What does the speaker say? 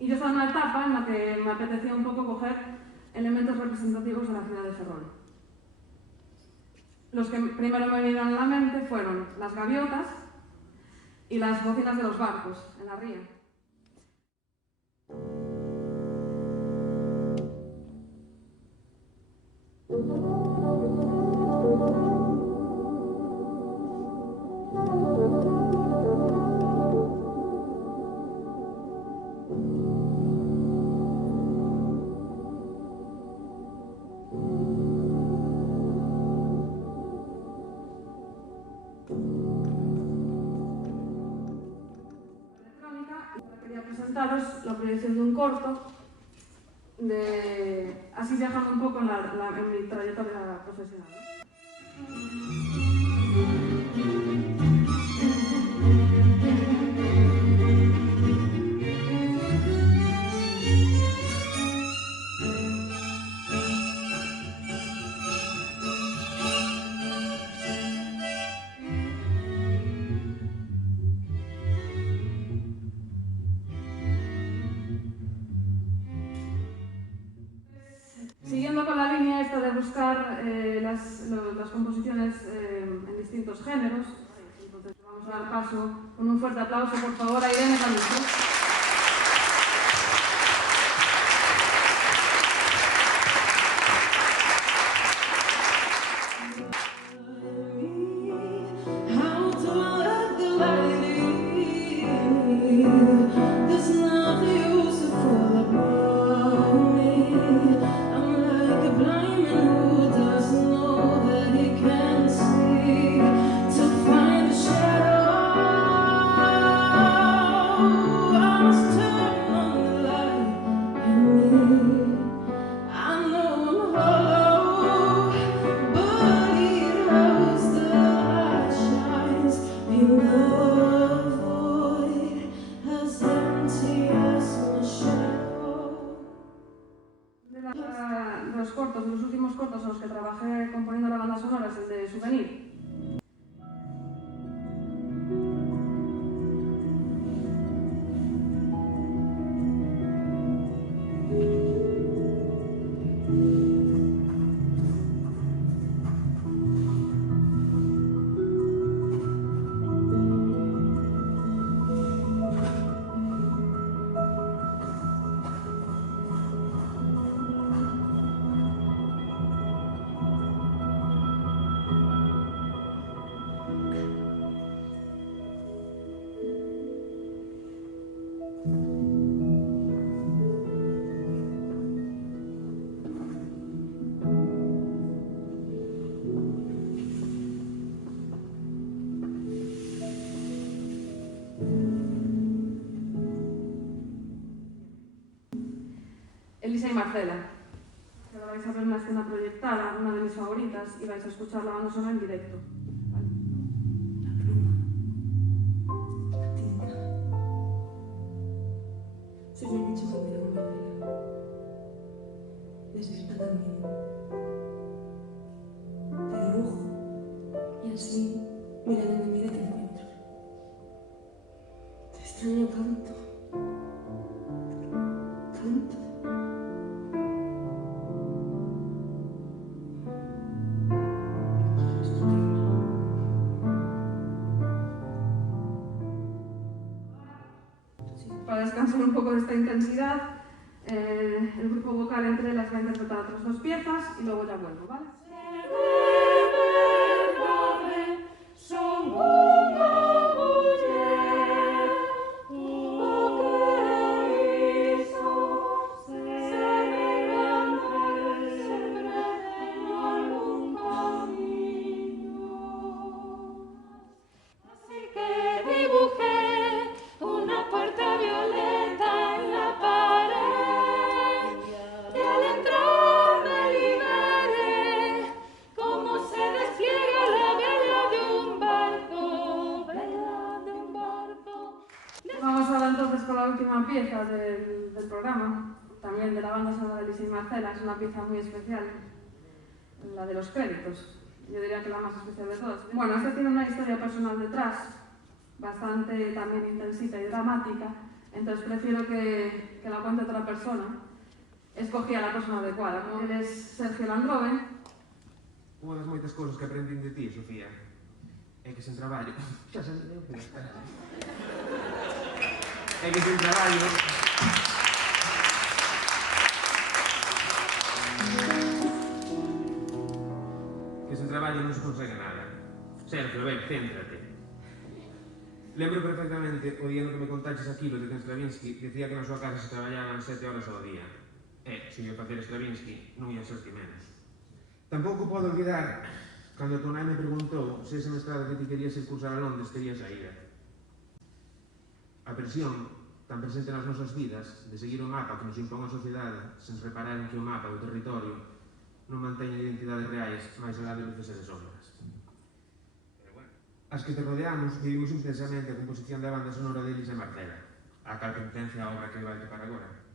Y yo estaba en una etapa en la que me apetecía un poco coger elementos representativos de la ciudad de Ferrol. Los que primero me vinieron a la mente fueron las gaviotas y las bocinas de los barcos en la ría. Quería presentaros la proyección de un corto, así viajando un poco en mi trayectoria profesional. Siguiendo con la línea esta de buscar las composiciones en distintos géneros, entonces vamos a dar paso con un fuerte aplauso, por favor, a Irene Canizo. Los últimos cortos en los que trabajé componiendo la banda sonora es el de Souvenir. Elisa y Marcela, que ahora vais a ver una escena proyectada, una de mis favoritas, y vais a escuchar la banda sonora en directo. ¿Vale? La tinta. Soy un bicho que mira una vela. Despierta también. Te dibujo. Y así, mirando en mi vida te encuentro. Te extraño tanto. Tanto. Para descansar un poco de esta intensidad, el grupo vocal entre las va a interpretar otras dos piezas y luego ya vuelvo, ¿vale? Entonces con la última pieza del programa, también de la banda sonora de Elisa y Marcela, es una pieza muy especial, la de los créditos. Yo diría que la más especial de todas. Bueno, esta tiene una historia personal detrás, bastante también intensita y dramática, entonces prefiero que la cuente otra persona. Escogí a la persona adecuada, como él es Sergio Landrove. Unha das moitas cousas que aprendín de ti, Sofía, é que sen traballo... Xa se me deu, é que sen traballo... Que sen traballo non se consegue nada. Sergio, ben, céntrate. Lembro perfectamente o día no que me contaches aquilo de que en Stravinsky decía que na súa casa se traballaban 7 horas ao día. Se ia facer Stravinsky, non ia ser ti menos. Tampouco podo olvidar cando a tua nai me preguntou se ese mestrado que ti querías ir cursar a Londres tería saída. A presión, tan presente nas nosas vidas, de seguir o mapa que nos impón a sociedade, sen reparar en que o mapa do territorio non manteña identidades reais máis alá de luces e de sombras. As que te rodeamos vivimos intensamente a composición da banda sonora de Elisa e Marcela, a cal pertencia a obra que vai topar agora.